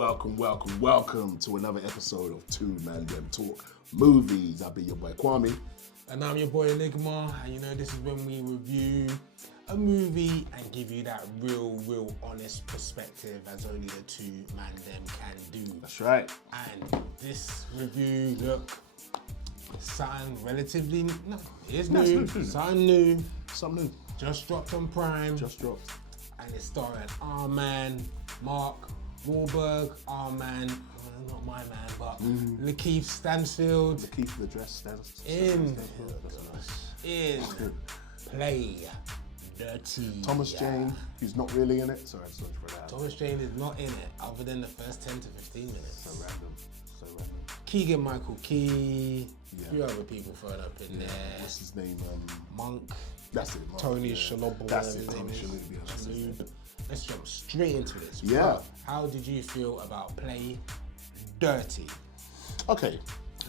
Welcome to another episode of ManDem Talk Movies. I'll be your boy Kwame. And I'm your boy Enigma, and you know this is when we review a movie and give you that real honest perspective as only the two ManDem can do. That's right. And this review, look, something relatively, no, it's new, something new. Something new. Just dropped on Prime. Just dropped. And it's starring our man, Mark Wahlberg, our man, not my man, but LaKeith Stanfield. LaKeith the dress Stanfield. In Play Dirty. Thomas Jane, who's not really in it. Sorry for that. Thomas Jane is not in it, other than the first 10 to 15 minutes. So random. Keegan Michael Key, a few other people thrown up in there. What's his name? Monk. That's it. Monk. Tony Shalhoub. That's it. Tony Shalhoub. Let's jump straight into this. Yeah. How did you feel about Play Dirty? Okay.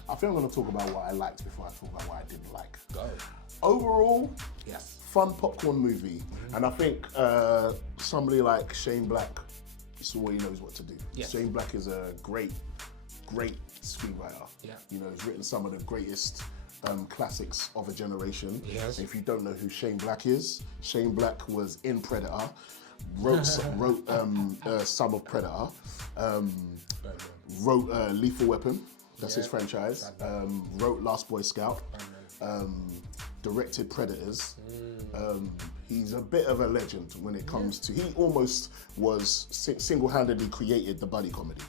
I think I'm going to talk about what I liked before I talk about what I didn't like. Go. Overall, yes. Fun popcorn movie. And I think somebody like Shane Black, he knows what to do. Yes. Shane Black is a great screenwriter. Yeah. You know, he's written some of the greatest classics of a generation. Yes. If you don't know who Shane Black is, Shane Black was in Predator, wrote some of Predator, wrote Lethal Weapon, that's his franchise, wrote Last Boy Scout, directed Predators. He's a bit of a legend when it comes to, he almost was single-handedly created the buddy comedy,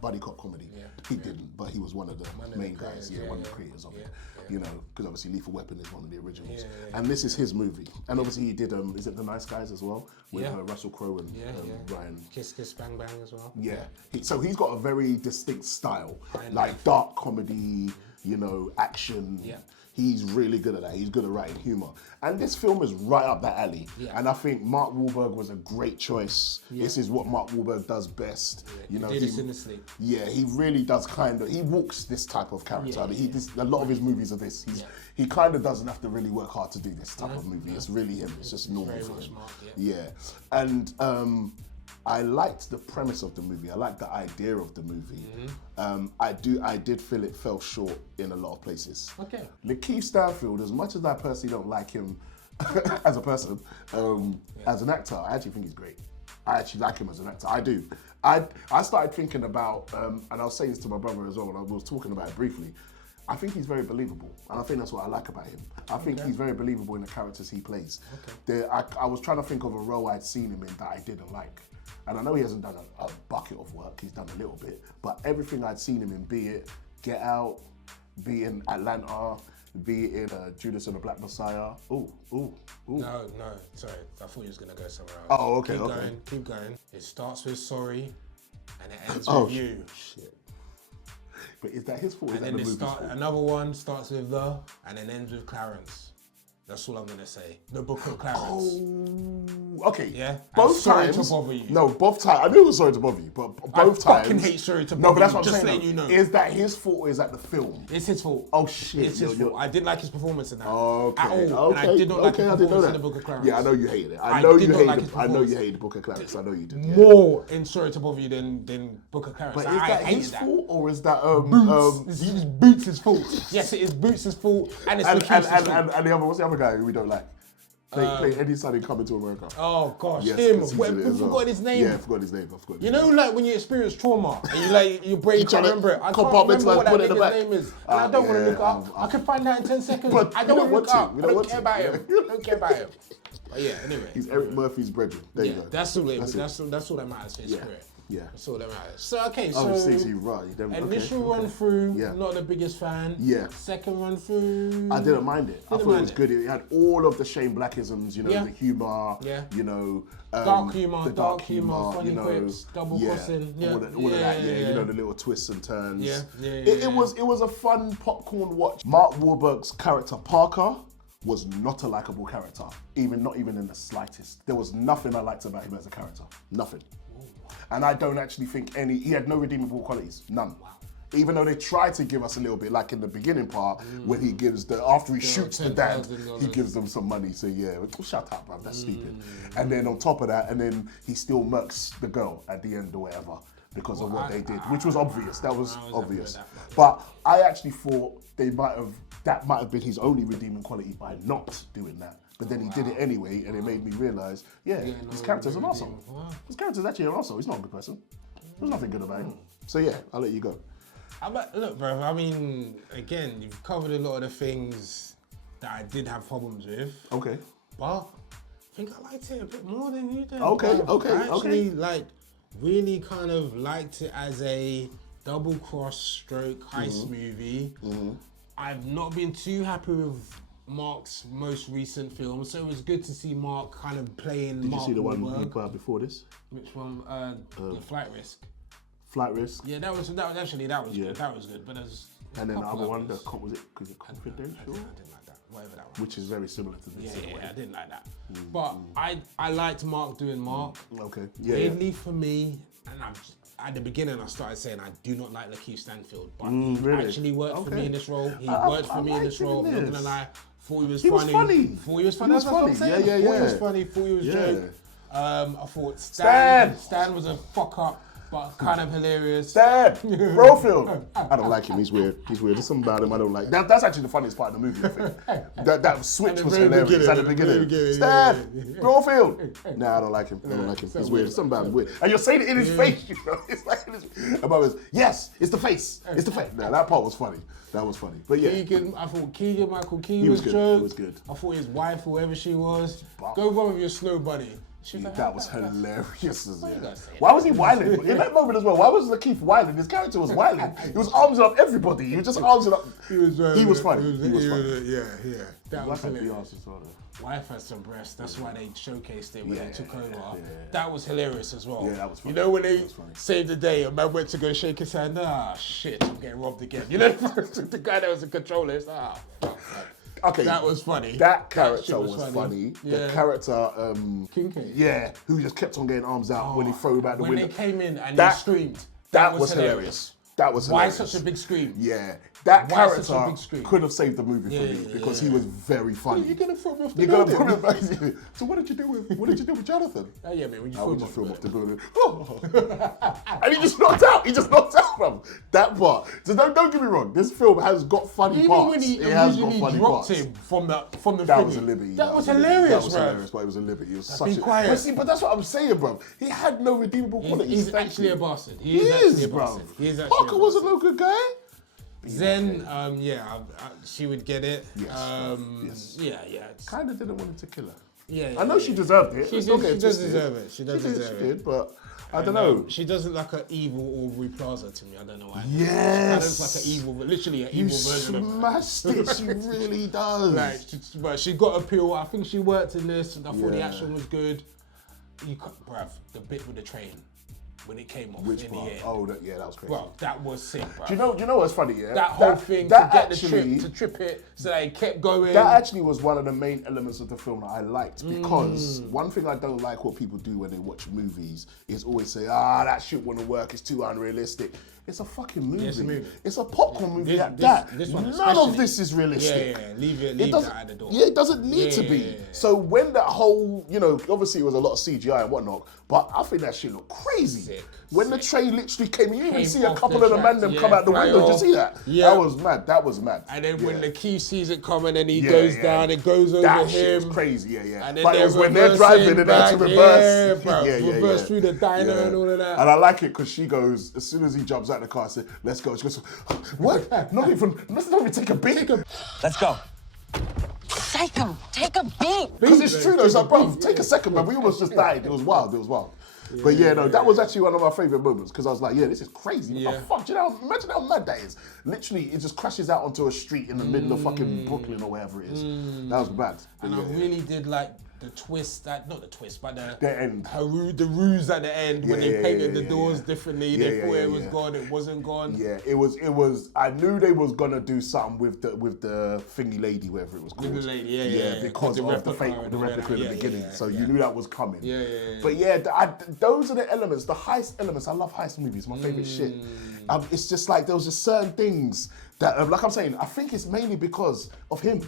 buddy cop comedy. He didn't, but he was one of the main guys, one of the creators of it. You know, because obviously Lethal Weapon is one of the originals. And this is his movie. And obviously he did, is it The Nice Guys as well? With Russell Crowe and Ryan. Kiss Kiss Bang Bang as well. Yeah, so he's got a very distinct style, like dark comedy, you know, action. Yeah. He's really good at that. He's good at writing humor. And this film is right up that alley. Yeah. And I think Mark Wahlberg was a great choice. Yeah. This is what Mark Wahlberg does best. Yeah. You know, he did this in the sleep. Yeah, he really does he walks this type of character. I mean, a lot of his movies are this. He kind of doesn't have to really work hard to do this type of movie. It's really him. It's just normal for him. Yeah. And I liked the premise of the movie. I liked the idea of the movie. I did feel it fell short in a lot of places. Okay. LaKeith Stanfield, as much as I personally don't like him as a person, as an actor, I actually think he's great. I actually like him as an actor. I do. I started thinking about, and I was saying this to my brother as well when I was talking about it briefly, I think he's very believable, and I think that's what I like about him. I think he's very believable in the characters he plays. I was trying to think of a role I'd seen him in that I didn't like. And I know he hasn't done a bucket of work, he's done a little bit, but everything I'd seen him in, be it Get Out, be it in Atlanta, be it in Judas and the Black Messiah. Ooh. No, sorry, I thought you was gonna go somewhere else. Oh, okay, Keep going. It starts with sorry, and it ends with you. Shit. But is that his fault? And then another one starts with the, and then ends with Clarence. That's all I'm gonna say. The Book of Clarence. Oh, okay. Yeah. Both sorry times. to bother you. No, both times. I knew it was sorry to bother you, but both times. I fucking hate sorry to bother you. No, but that's what I'm just saying. Letting you know. Is that his fault or is that the film? It's his fault. Oh shit. It's his fault. I didn't like his performance in that. Okay. At all. And I did not like his performance in the Book of Clarence. Yeah, I know you hated it. I know you hated the Book of Clarence. I know you did. Yeah. More in Sorry to Bother You than Book of Clarence. But is that his fault or is that Boots? It's Boots' fault. Yes, it is Boots' fault, and it's LaKeith's fault. And the other, what's the other guy who we don't like? Play Eddie Sunny Coming to America. Oh gosh, him. We forgot his name. Yeah, I forgot his name. You know, like when you experience trauma and your brain can't remember it. I can't remember what that nigga's name is. And I don't want to look up. I can find that in 10 seconds. I don't want to look up. I don't care about him. I don't care about him. But yeah, anyway. He's Eric Murphy's brethren. There you go. That's all that matters for his career. Yeah. That's all that matters. So, okay, so initial run through, not the biggest fan. Yeah. Second run through. I didn't mind it. I thought it was good. It had all of the Shane Blackisms, you know, the humour, you know. Dark humour, funny quips, double crossing. All of that, you know, the little twists and turns. It was a fun popcorn watch. Mark Wahlberg's character, Parker, was not a likeable character, not even in the slightest. There was nothing I liked about him as a character. Nothing. And I don't actually think he had no redeemable qualities, none. Wow. Even though they try to give us a little bit, like in the beginning part, when he gives after he shoots the dad, he gives them some money. So yeah, shut up, bro, that's stupid. And then on top of that, and then he still murks the girl at the end or whatever because of what they did, which was obvious. That was obvious. But I actually thought that might have been his only redeeming quality by not doing that. But then he did it anyway, and it made me realise, his character's an arsehole. His character's actually an arsehole. He's not a good person. There's nothing good about him. So yeah, I'll let you go. Look, bro, I mean, again, you've covered a lot of the things that I did have problems with. Okay. But I think I liked it a bit more than you did. Okay. I actually, really kind of liked it as a double-cross stroke heist movie. I've not been too happy with Mark's most recent film, so it was good to see Mark kind of playing Did Mark you see the Wahlberg. one you put out before this? Which one? The Flight Risk. Flight Risk. Yeah, that was good. That was good. But there's and then the other one, was it Confidential? I didn't like that. Whatever that one. Which is very similar to this. Yeah, I didn't like that. But I liked Mark doing Mark. Okay. Yeah. Weirdly for me, and at the beginning I started saying I do not like LaKeith Stanfield, but he actually worked for me in this role. He worked for me in this role. I'm not gonna lie. Thought he was funny. Thought he was funny. Thought he was funny. Thought he was joke. I thought Stan was a fuck up, but kind of hilarious. Stan! Brofield! I don't like him, he's weird. There's something about him I don't like. That's actually the funniest part of the movie, I think. That switch was hilarious at the beginning. Stan! Brofield! Nah, I don't like him. He's weird. There's something about him weird. And you're saying it in his face, you know? It's like, yes, it's the face. It's the face. Nah, that part was funny. That was funny. But yeah. I thought Michael Keegan was joke. He was good. I thought his wife, whoever she was, go run with your snow bunny. That was hilarious. Why was he wilding? In that moment as well, why was LaKeith wilding? His character was wilding. He was armsing up everybody. He was just armsing up. He was funny. He was funny. Yeah. That was hilarious. Wife had some breasts. That's why they showcased it when they took over. That was hilarious as well. Yeah, that was funny. You know when they saved the day, a man went to go shake his hand. Shit, I'm getting robbed again. You know, the guy that was a controller. It's fuck. Okay, that was funny. That character was funny. The character, Kincaid. Yeah, who just kept on getting arms out when he threw him out the window. When they came in and he screamed. That was hilarious. That was hilarious. Why such a big scream? Yeah. That character could have saved the movie for me because he was very funny. You're gonna throw me off the building. So what did you do with Jonathan? Yeah, man. When you threw him off the building. And he just knocked out. From that part. So don't get me wrong. This film has got funny parts. Even when he originally dropped him from the that was a liberty. That was hilarious, That was hilarious, but it was a liberty. It was such a quiet. But that's what I'm saying, bro. He had no redeemable qualities. He's actually a bastard. He is, bro. Parker wasn't no good guy. Then, she would get it. Yes. Yeah. Kind of didn't want it to kill her. Yeah. I know she deserved it. She does deserve it. She did, but I don't know. She doesn't look like an evil Aubrey Plaza to me. I don't know why. Yes. She kind of looks like an evil, literally an evil version of her. Smashed it. She really does. But she got appeal. I think she worked in this, and I thought the action was good. Bruv, the bit with the train. When it came off in the air. Oh, that was crazy. Bro, that was sick, bro. Do you know what's funny, yeah? That whole thing to get to trip it, so that it kept going. That actually was one of the main elements of the film that I liked, because one thing I don't like what people do when they watch movies is always say, that shit wouldn't work, it's too unrealistic. It's a fucking movie. Yeah, it's a movie. It's a popcorn movie at that. None of this is realistic. Yeah. Leave that at the door. Yeah, it doesn't need to be. Yeah. So when that whole, obviously it was a lot of CGI and whatnot, but I think that shit looked crazy. When the train literally came, you even see a couple of the ManDem come out the window. Did you see that? Yeah. That was mad. And then when LaKeith sees it coming and he goes down, it goes over him. That shit was crazy, yeah. And then but it was when they're driving and they had to reverse. Reverse through the diner and all of that. And I like it because she goes, as soon as he jumps out the car, I said, let's go. She goes, what? Let's not even take a beat. Let's go. Psycho, take a beat. Because it's true though, it's like, bro, take a second, man. We almost just died. It was wild. But that was actually one of my favourite moments because I was like, this is crazy. What the fuck? Imagine how mad that is. Literally, it just crashes out onto a street in the middle of fucking Brooklyn or wherever it is. That was bad. And I really did like the twist, not the twist, but the end. The ruse at the end when they painted the doors differently. They thought it was gone, it wasn't gone. Yeah, it was. I knew they was gonna do something with the thingy lady, whatever it was called. With the lady, because of the replica in the beginning. So you knew that was coming. Yeah. But those are the elements, the heist elements. I love heist movies. My favorite shit. It's just like there was just certain things that, like I'm saying, I think it's mainly because of him.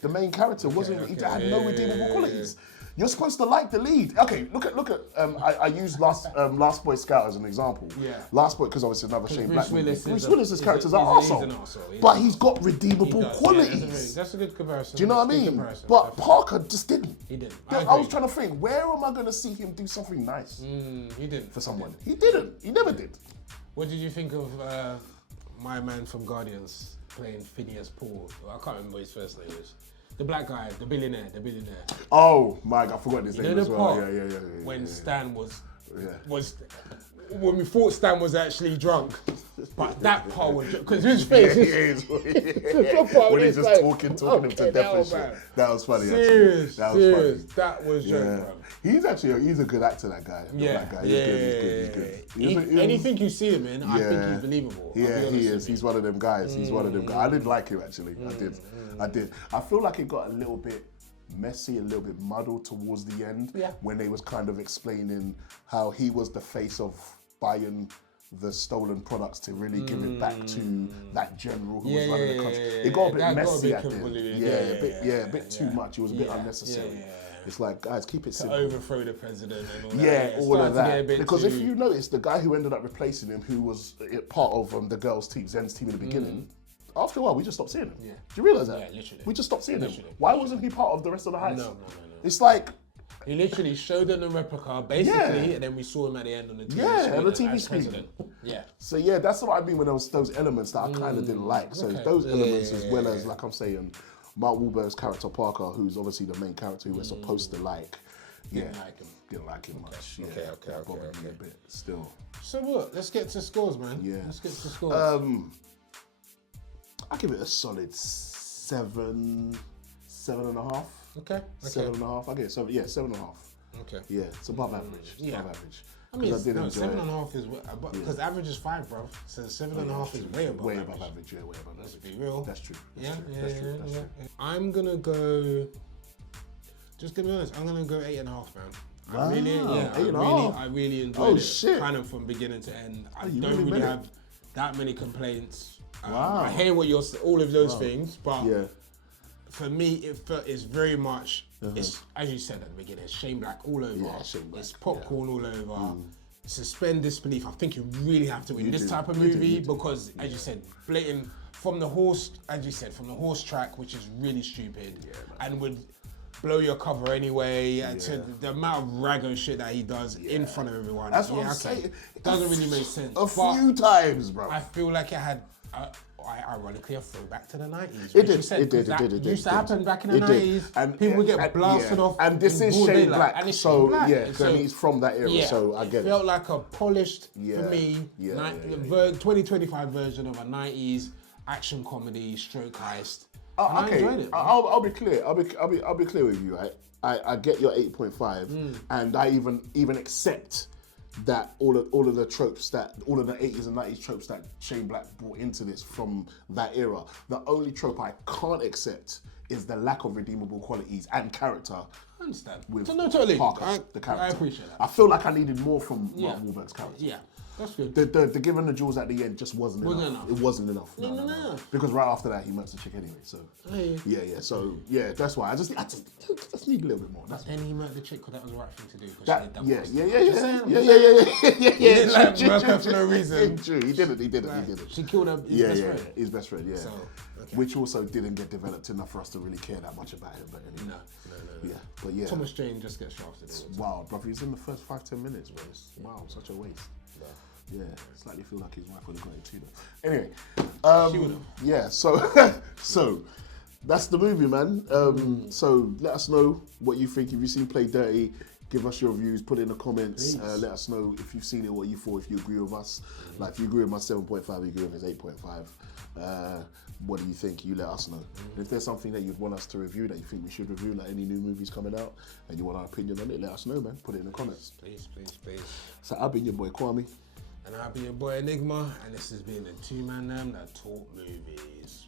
The main character he had no redeemable qualities. You're supposed to like the lead. Okay, look at. I used Last Boy Scout as an example. Yeah. Last Boy, because obviously another Shane Black movie. Bruce Willis's character's an arsehole, but he's got redeemable qualities. Yeah, that's a good comparison. Do you know what I mean? But Parker just didn't. He didn't. I was trying to think, where am I going to see him do something nice? He didn't. For someone. He didn't. He never did. What did you think of my man from Guardians playing Phineas Paul? I can't remember what his first name is. The black guy, the billionaire. Oh my God, I forgot his name as well. Yeah. When Stan was when we thought Stan was actually drunk, but that part was because his face. When he's just talking him to death and shit. That was funny. Serious. That was drunk, bro. He's a good actor. That guy. Yeah. He's good. Anything you see him in, I think he's believable. Yeah, he is. He's one of them guys. I did like him actually. I did. I feel like it got a little bit messy, a little bit muddled towards the end when they was kind of explaining how he was the face of buying the stolen products to really give it back to that general who was running the country. It got a bit messy at the end. A bit too much. It was a bit unnecessary. It's like, guys, keep it simple. To overthrow the president and all that. Yeah, all of that. Because if you notice, the guy who ended up replacing him, who was part of the girls' team, Zen's team in the beginning, after a while, we just stopped seeing him. Yeah. Do you realise that? Yeah, literally. We just stopped seeing him. Why wasn't he part of the rest of the heist? No. It's like... He literally showed them the replica, basically, and then we saw him at the end on the TV screen. Yeah, on the TV screen. President. Yeah. So that's what I mean when there was those elements that I kind of didn't like. So those elements as well as, like I'm saying, Mark Wahlberg's character Parker, who's obviously the main character who we're supposed to like. Didn't like him. Didn't like him much. Okay. Bothered me a bit still. So what? Let's get to scores, man. Yeah. Let's get to scores. I give it a solid 7.5. Okay. 7.5. I get 7. Yeah, 7.5. Okay. Yeah, it's above average. Yeah. Above average. I mean, 7.5 is because average is 5, bro. So 7.5 is way above average. Yeah, way above average. Let's be real. That's true. Yeah. I'm gonna go. Just gonna be honest, I'm gonna go 8.5, man. I really enjoyed it. Kind of from beginning to end. I don't really have that many complaints. I hear what all of those things, but for me, it's very much. It's as you said at the beginning. It's Shane Black all over. Yeah, Shane Black. It's popcorn all over. Suspend disbelief. I think you really have to in this type of movie because, as you said, blatant from the horse. As you said, from the horse track, which is really stupid, and would blow your cover anyway. To the amount of raggo shit that he does in front of everyone. That's what I'm saying. Doesn't really make sense. A few times, bro. I feel like it had. Ironically, a throwback to the 90s. It did. It used to happen back in the 90s. And people would get blasted off. And this is Shane Black. And it's so, Black. so he's from that era, so I get it. It felt like a polished, for me, 2025 version of a 90s action comedy, stroke heist. I enjoyed it. I'll be clear. I'll be clear with you, right? I get your 8.5, and I even accept that all of the tropes all of the 80s and 90s tropes that Shane Black brought into this from that era. The only trope I can't accept is the lack of redeemable qualities and character. I understand. With totally. Parker, the character. I appreciate that. I feel like I needed more from Mark Wahlberg's character. Yeah. That's good. The giving the jewels at the end just wasn't enough. It wasn't enough. No. Because right after that, he murks the chick anyway. So So that's why I just need a little bit more. Then he murked the chick because that was the right thing to do. Yeah. He didn't murk her for no reason. True. He didn't. She killed his best friend. His best friend. Yeah. So, which also didn't get developed enough for us to really care that much about him. But anyway. No. Yeah. But yeah. Thomas Jane just gets shafted. Wow, bro. He was in the first 5-10 minutes, bro. Wow, such a waste. Yeah, slightly feel like his wife would have got it too. Though. Anyway, yeah. So that's the movie, man. So let us know what you think. If you've seen Play Dirty, Give us your views, put it in the comments, let us know if you've seen it, what you thought, if you agree with us. Like if you agree with my 7.5, you agree with his 8.5. What do you think? You let us know. And if there's something that you'd want us to review, that you think we should review, like any new movies coming out, and you want our opinion on it, let us know, man. Put it in the comments. Please. So I've been your boy Kwame. And I've been your boy Enigma, and this has been the two ManDem that talk movies.